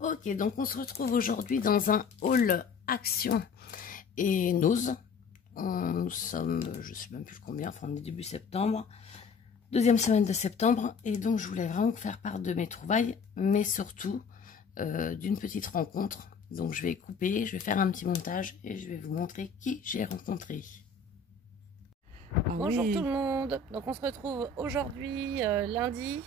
Ok, donc on se retrouve aujourd'hui dans un haul Action et Nose. Nous sommes, je sais même plus combien, enfin on est début septembre, deuxième semaine de septembre, et donc je voulais vraiment vous faire part de mes trouvailles, mais surtout d'une petite rencontre. Donc je vais couper, je vais faire un petit montage et je vais vous montrer qui j'ai rencontré. Bonjour tout le monde, donc on se retrouve aujourd'hui lundi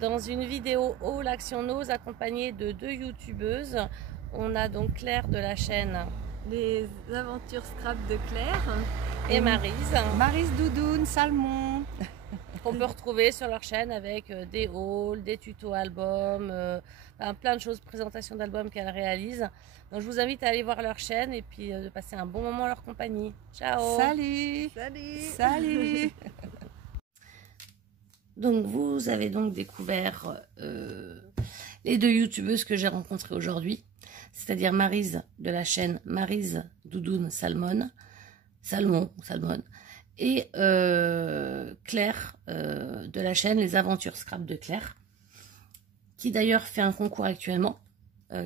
dans une vidéo haul Action Nose accompagnée de deux youtubeuses. On a donc Claire de la chaîne Les aventures scrap de Claire et Maryse. Maryse Doudoune Salmon. Qu'on peut retrouver sur leur chaîne avec des hauls, des tutos albums, plein de choses, présentations d'albums qu'elles réalisent. Donc je vous invite à aller voir leur chaîne et puis de passer un bon moment en leur compagnie. Ciao! Salut! Salut! Salut! Donc vous avez donc découvert les deux youtubeuses que j'ai rencontrées aujourd'hui, c'est-à-dire Maryse de la chaîne Maryse Doudoune Salmon, et Claire de la chaîne Les Aventures Scrap de Claire, qui d'ailleurs fait un concours actuellement,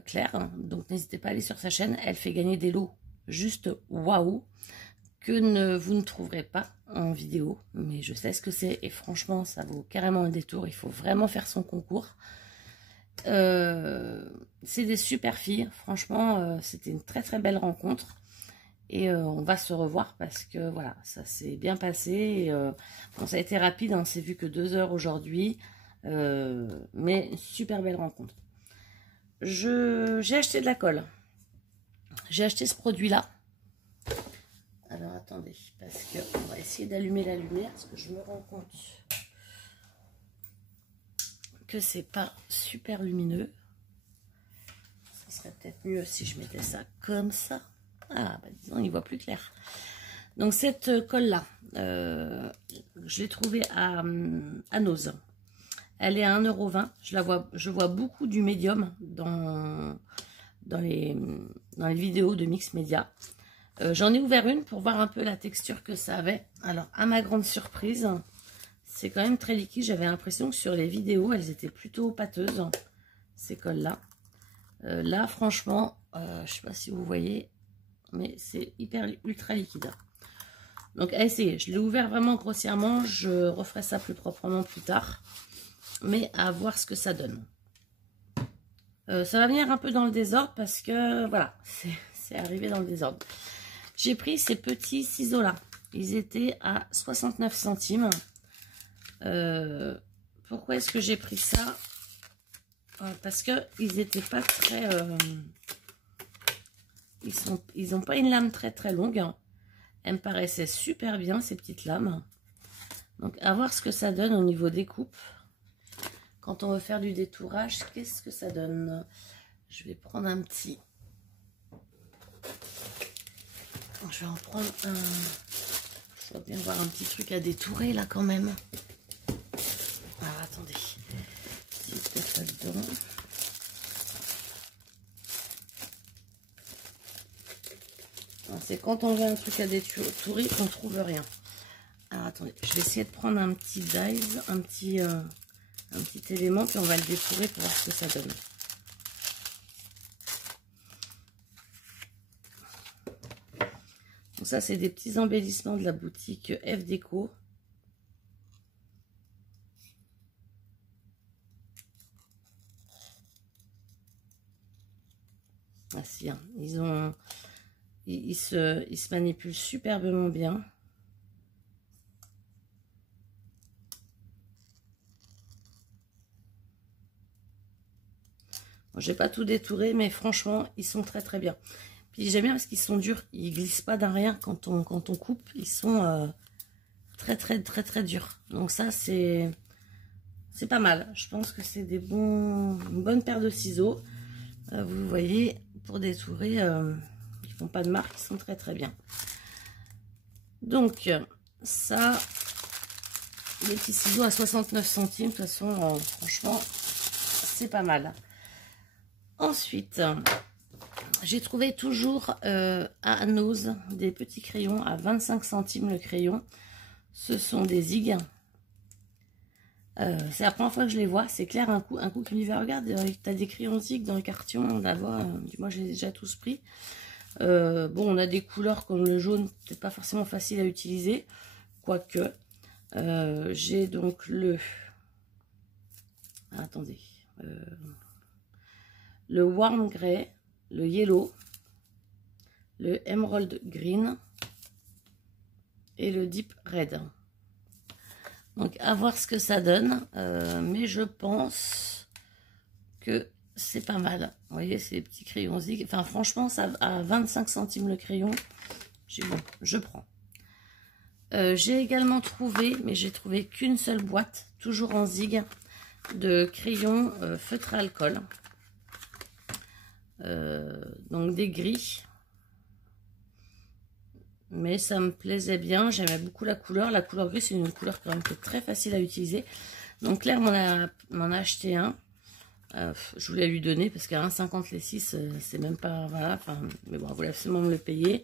Claire, donc n'hésitez pas à aller sur sa chaîne, elle fait gagner des lots juste waouh, que vous ne trouverez pas en vidéo, mais je sais ce que c'est et franchement ça vaut carrément un détour, il faut vraiment faire son concours. C'est des super filles, franchement c'était une très très belle rencontre et on va se revoir parce que voilà, ça s'est bien passé et, bon, ça a été rapide, on s'est vu que 2 heures aujourd'hui, mais une super belle rencontre. J'ai acheté de la colle, j'ai acheté ce produit là. Alors attendez, parce que on va essayer d'allumer la lumière, parce que je me rends compte que c'est pas super lumineux. Ça serait peut-être mieux si je mettais ça comme ça. Ah bah disons, il voit plus clair. Donc cette colle là, je l'ai trouvée à Nose. Elle est à 1,20 €. Je vois beaucoup du médium dans les vidéos de Mix Media. J'en ai ouvert une pour voir un peu la texture que ça avait. Alors, à ma grande surprise, c'est quand même très liquide. J'avais l'impression que sur les vidéos, elles étaient plutôt pâteuses, ces colles-là. Là, franchement, je sais pas si vous voyez, mais c'est ultra liquide. Donc, à essayer. Je l'ai ouvert vraiment grossièrement. Je referai ça plus proprement plus tard. Mais à voir ce que ça donne. Ça va venir un peu dans le désordre parce que, voilà, c'est arrivé dans le désordre. J'ai pris ces petits ciseaux là, ils étaient à 69 centimes. Pourquoi est-ce que j'ai pris ça? Parce que ils étaient pas très, ils ont pas une lame très très longue. Elles me paraissaient super bien ces petites lames. Donc à voir ce que ça donne au niveau des coupes. Quand on veut faire du détourage, qu'est-ce que ça donne? Je vais prendre un petit. Je vais en prendre un. Je dois bien voir un petit truc à détourer là quand même. Alors attendez. C'est peut-être là-dedans. C'est quand on veut un truc à détourer qu'on trouve rien. Alors attendez, je vais essayer de prendre un petit dies, un petit élément, puis on va le détourer pour voir ce que ça donne. Donc ça, c'est des petits embellissements de la boutique F Déco. Ah si, hein, ils se manipulent superbement bien. Bon, j'ai pas tout détouré, mais franchement, ils sont très très bien. Puis j'aime bien parce qu'ils sont durs, ils glissent pas d'un rien quand on coupe, ils sont très très durs. Donc ça c'est pas mal. Je pense que c'est une bonne paire de ciseaux. Vous voyez, pour détourer, ils font pas de marque, ils sont très très bien. Donc ça, les petits ciseaux à 69 centimes, de toute façon, franchement, c'est pas mal. Ensuite, j'ai trouvé toujours à Nose des petits crayons à 25 centimes le crayon. Ce sont des Zig. C'est la première fois que je les vois. C'est clair, un coup qui me dit, regarde, t'as des crayons Zig dans le carton là-bas. Moi, j'ai déjà tous pris. Bon, on a des couleurs comme le jaune, peut-être pas forcément facile à utiliser. Quoique, j'ai donc le... Attendez. Le Warm Grey, le Yellow, le Emerald Green et le Deep Red. Donc, à voir ce que ça donne. Mais je pense que c'est pas mal. Vous voyez, c'est des petits crayons Zig. Enfin, franchement, ça à 25 centimes le crayon. Bon, je prends. J'ai également trouvé, mais j'ai trouvé qu'une seule boîte, toujours en Zig, de crayons feutre à alcool. Donc des gris. Mais ça me plaisait bien, j'aimais beaucoup la couleur. La couleur gris, c'est une couleur quand même qui est très facile à utiliser. Donc Claire m'en a acheté un. Je voulais lui donner parce qu'à 1,50 les 6, c'est même pas... Voilà, enfin, mais bon, elle voulait absolument me le payer.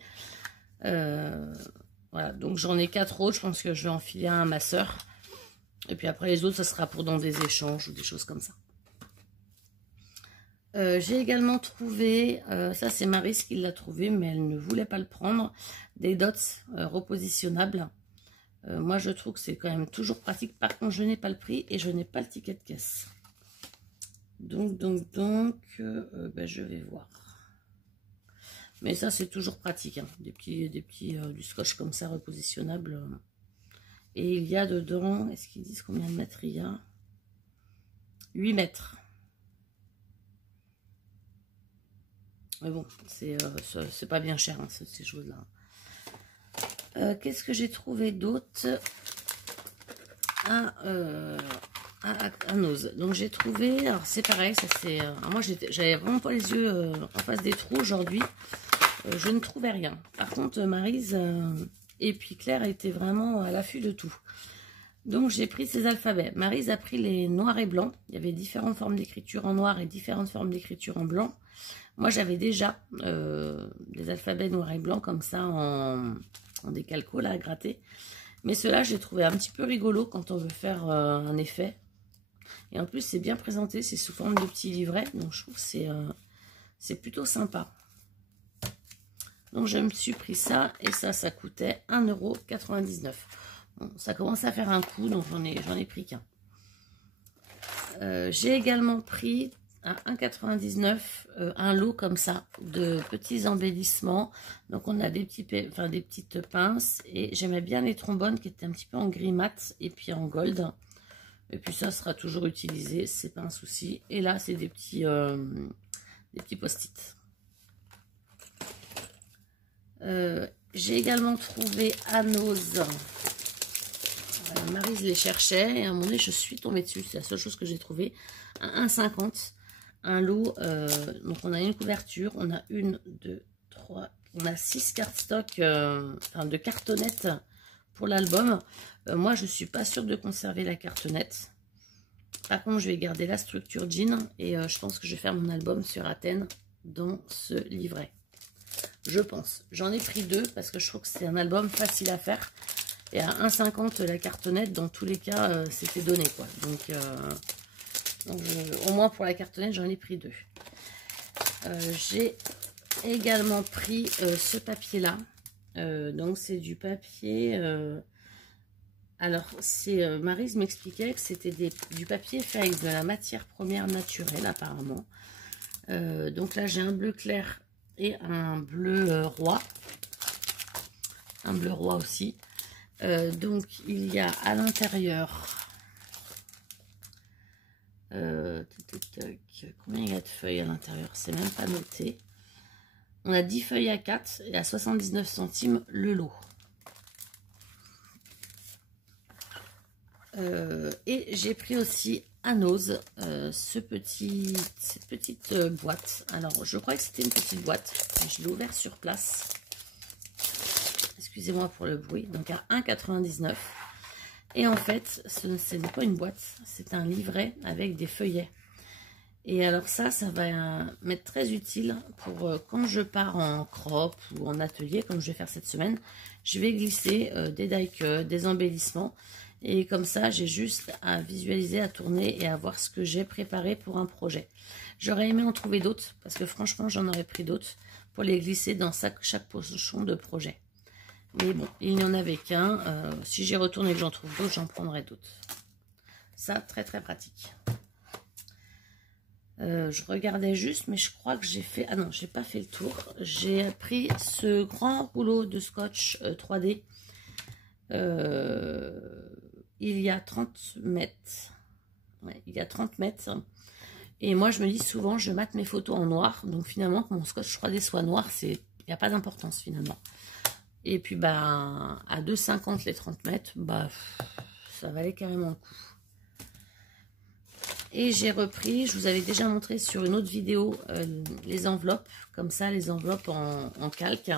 Voilà, donc j'en ai 4 autres. Je pense que je vais en filer un à ma soeur. Et puis après les autres, ça sera pour dans des échanges ou des choses comme ça. J'ai également trouvé, ça c'est Maryse qui l'a trouvé, mais elle ne voulait pas le prendre, des dots repositionnables. Moi je trouve que c'est quand même toujours pratique. Par contre je n'ai pas le prix et je n'ai pas le ticket de caisse. Donc ben, je vais voir. Mais ça c'est toujours pratique, hein. Des petits du scotch comme ça repositionnable. Et il y a dedans, est-ce qu'ils disent combien de mètres il y a? 8 mètres. Mais bon, c'est pas bien cher, hein, ces choses-là. Qu'est-ce que j'ai trouvé d'autre à Nose? Donc j'ai trouvé, alors c'est pareil, ça c'est... moi j'avais vraiment pas les yeux en face des trous aujourd'hui. Je ne trouvais rien. Par contre, Maryse et puis Claire étaient vraiment à l'affût de tout. Donc j'ai pris ces alphabets. Maryse a pris les noirs et blancs. Il y avait différentes formes d'écriture en noir et différentes formes d'écriture en blanc. Moi, j'avais déjà des alphabets noirs et blancs comme ça en décalco là à gratter. Mais ceux-là, j'ai trouvé un petit peu rigolo quand on veut faire un effet. Et en plus, c'est bien présenté, c'est sous forme de petits livrets. Donc, je trouve que c'est plutôt sympa. Donc, je me suis pris ça et ça coûtait 1,99 €. Bon, ça commence à faire un coup, donc j'en ai pris qu'un. J'ai également pris à 1,99 € un lot comme ça de petits embellissements. Donc on a des petites pinces et j'aimais bien les trombones qui étaient un petit peu en gris mat et puis en gold. Et puis ça sera toujours utilisé, c'est pas un souci. Et là c'est des petits post-it. J'ai également trouvé à Nose. Maryse les cherchait et à un moment donné je suis tombée dessus. C'est la seule chose que j'ai trouvée. À 1,50 €. Un lot, donc on a une couverture, on a 1, 2, 3, on a 6 cardstock, de cartonnettes pour l'album. Moi je suis pas sûre de conserver la cartonnette. Par contre je vais garder la structure jean et je pense que je vais faire mon album sur Athènes dans ce livret. Je pense. J'en ai pris 2 parce que je trouve que c'est un album facile à faire. Et à 1,50 € la cartonnette, dans tous les cas, c'était donné quoi. Donc au moins pour la cartonnette, j'en ai pris 2. J'ai également pris ce papier-là. Donc c'est du papier... alors, Maryse m'expliquait que c'était du papier fait avec de la matière première naturelle, apparemment. Donc là, j'ai un bleu clair et un bleu roi. Un bleu roi aussi. Donc, il y a à l'intérieur... combien il y a de feuilles à l'intérieur? C'est même pas noté. On a 10 feuilles à 4 et à 79 centimes le lot. Et j'ai pris aussi à Nose cette petite boîte. Alors, je crois que c'était une petite boîte. Je l'ai ouverte sur place. Excusez-moi pour le bruit. Donc, à 1,99 €. Et en fait, ce n'est pas une boîte, c'est un livret avec des feuillets. Et alors ça va m'être très utile pour quand je pars en crop ou en atelier, comme je vais faire cette semaine. Je vais glisser des die-cuts, des embellissements. Et comme ça, j'ai juste à visualiser, à tourner et à voir ce que j'ai préparé pour un projet. J'aurais aimé en trouver d'autres, parce que franchement, j'en aurais pris d'autres pour les glisser dans chaque pochon de projet. Mais bon, il n'y en avait qu'un. Si j'y retourne et que j'en trouve d'autres, j'en prendrai d'autres. Ça, très très pratique. Je regardais juste, mais je crois que j'ai fait... Ah non, j'ai pas fait le tour. J'ai pris ce grand rouleau de scotch 3D. Il y a 30 mètres. Ouais, il y a 30 mètres. Et moi, je me dis souvent, je mate mes photos en noir. Donc finalement, que mon scotch 3D soit noir, il n'y a pas d'importance finalement. Et puis, bah, à 2,50 les 30 mètres, bah, ça valait carrément le coup. Et j'ai repris, je vous avais déjà montré sur une autre vidéo, les enveloppes, comme ça, les enveloppes en calque.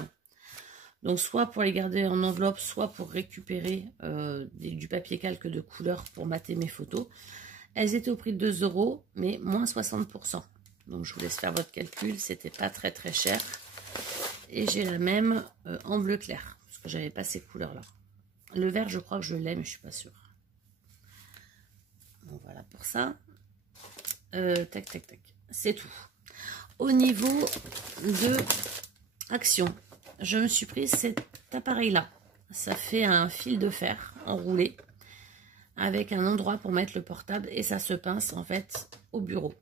Donc, soit pour les garder en enveloppe, soit pour récupérer du papier calque de couleur pour mater mes photos. Elles étaient au prix de 2 €, mais moins 60%. Donc, je vous laisse faire votre calcul, c'était pas très très cher. Et j'ai la même en bleu clair, parce que j'avais pas ces couleurs-là. Le vert, je crois que je l'ai, mais je suis pas sûre. Donc, voilà pour ça. Tac, tac, tac. C'est tout. Au niveau de action, je me suis pris cet appareil-là. Ça fait un fil de fer enroulé avec un endroit pour mettre le portable et ça se pince en fait au bureau.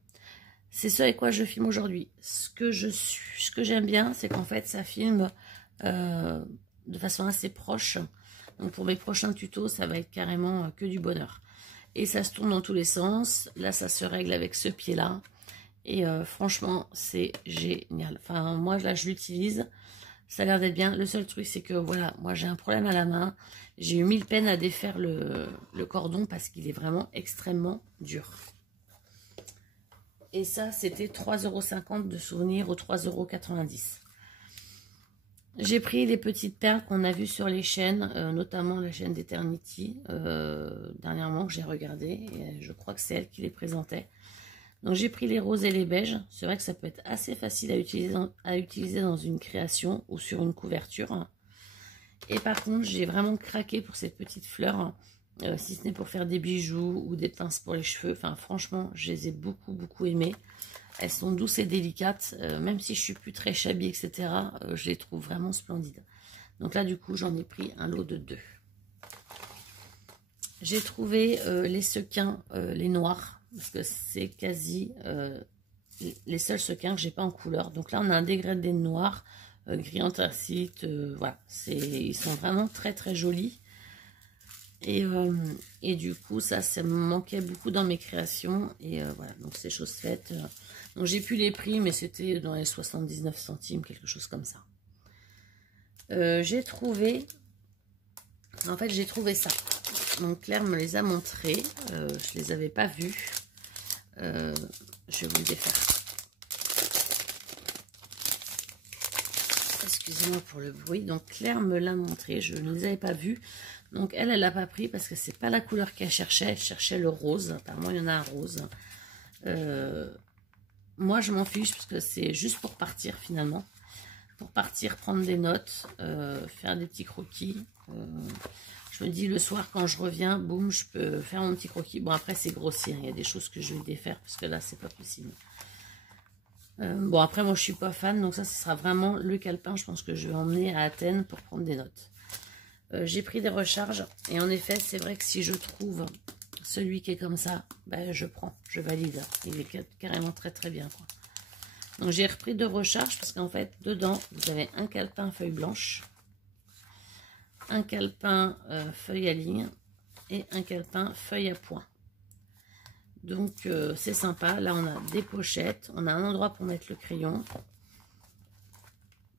C'est ce avec quoi je filme aujourd'hui. Ce que j'aime bien, c'est qu'en fait ça filme de façon assez proche. Donc pour mes prochains tutos, ça va être carrément que du bonheur. Et ça se tourne dans tous les sens. Là, ça se règle avec ce pied-là. Et franchement, c'est génial. Enfin, moi, là, je l'utilise. Ça a l'air d'être bien. Le seul truc, c'est que, voilà, moi, j'ai un problème à la main. J'ai eu 1000 peines à défaire le cordon parce qu'il est vraiment extrêmement dur. Et ça, c'était 3,50 € de souvenir ou 3,90 €. J'ai pris les petites perles qu'on a vues sur les chaînes, notamment la chaîne d'Eternity, dernièrement que j'ai regardé, et je crois que c'est elle qui les présentait. Donc j'ai pris les roses et les beiges. C'est vrai que ça peut être assez facile à utiliser dans une création ou sur une couverture. Et par contre, j'ai vraiment craqué pour ces petites fleurs, si ce n'est pour faire des bijoux ou des pinces pour les cheveux. Enfin franchement, je les ai beaucoup beaucoup aimées. Elles sont douces et délicates, même si je suis plus très shabby, etc. Je les trouve vraiment splendides. Donc là, du coup, j'en ai pris un lot de 2. J'ai trouvé les sequins, les noirs, parce que c'est quasi les seuls sequins que j'ai pas en couleur. Donc là, on a un dégradé de noir, gris anthracite, voilà. Ils sont vraiment très très jolis. Et du coup, ça me manquait beaucoup dans mes créations. Et voilà, donc c'est chose faite. Donc j'ai pu les prix, mais c'était dans les 79 centimes, quelque chose comme ça. J'ai trouvé... En fait, j'ai trouvé ça. Donc Claire me les a montrés. Je les avais pas vus. Je vais vous le défaire. Excusez-moi pour le bruit. Donc Claire me l'a montré. Je ne les avais pas vus. Donc elle l'a pas pris parce que c'est pas la couleur qu'elle cherchait. Elle cherchait le rose. Apparemment, il y en a un rose. Moi, je m'en fiche parce que c'est juste pour partir finalement. Pour partir, prendre des notes, faire des petits croquis. Je me dis le soir quand je reviens, boum, je peux faire mon petit croquis. Bon, après, c'est grossier. Il y a des choses que je vais défaire parce que là, c'est pas possible. Bon, après, moi, je suis pas fan. Donc ça, ce sera vraiment le calepin. Je pense que je vais emmener à Athènes pour prendre des notes. J'ai pris des recharges. Et en effet, c'est vrai que si je trouve celui qui est comme ça, ben, je prends, je valide. Il est carrément très très bien, quoi. Donc j'ai repris 2 recharges parce qu'en fait, dedans, vous avez un calepin feuille blanche, un calepin feuille à ligne et un calepin feuille à point. Donc c'est sympa. Là, on a des pochettes, on a un endroit pour mettre le crayon,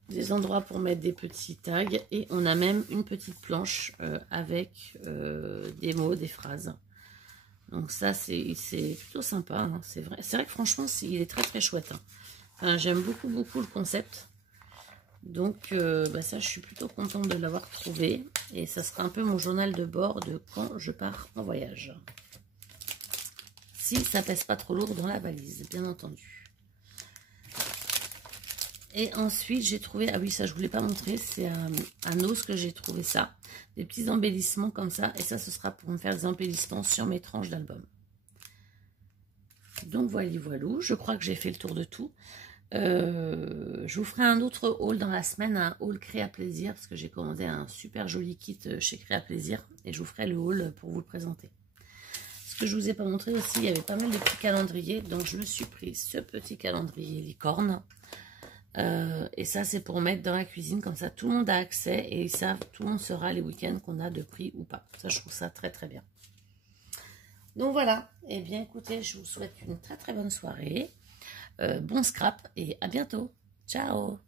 des endroits pour mettre des petits tags et on a même une petite planche avec des mots, des phrases. Donc ça, c'est plutôt sympa, hein, c'est vrai. C'est vrai que franchement, il est très très chouette. Hein. Enfin, j'aime beaucoup beaucoup le concept. Donc bah ça, je suis plutôt contente de l'avoir trouvé. Et ça sera un peu mon journal de bord de quand je pars en voyage. Si ça pèse pas trop lourd dans la valise, bien entendu. Et ensuite, j'ai trouvé, ah oui, ça je voulais pas montrer, c'est un os que j'ai trouvé ça. Des petits embellissements comme ça. Et ça, ce sera pour me faire des embellissements sur mes tranches d'album. Donc voilà, je crois que j'ai fait le tour de tout. Je vous ferai un autre haul dans la semaine, un haul Créa Plaisir, parce que j'ai commandé un super joli kit chez Créa Plaisir. Et je vous ferai le haul pour vous le présenter. Ce que je vous ai pas montré aussi, il y avait pas mal de petits calendriers. Donc je me suis pris ce petit calendrier licorne. Et ça c'est pour mettre dans la cuisine, comme ça tout le monde a accès et ils savent, tout le monde saura les week-ends qu'on a de prix ou pas. Ça je trouve ça très très bien. Donc voilà, et bien écoutez, je vous souhaite une très très bonne soirée, bon scrap et à bientôt. Ciao.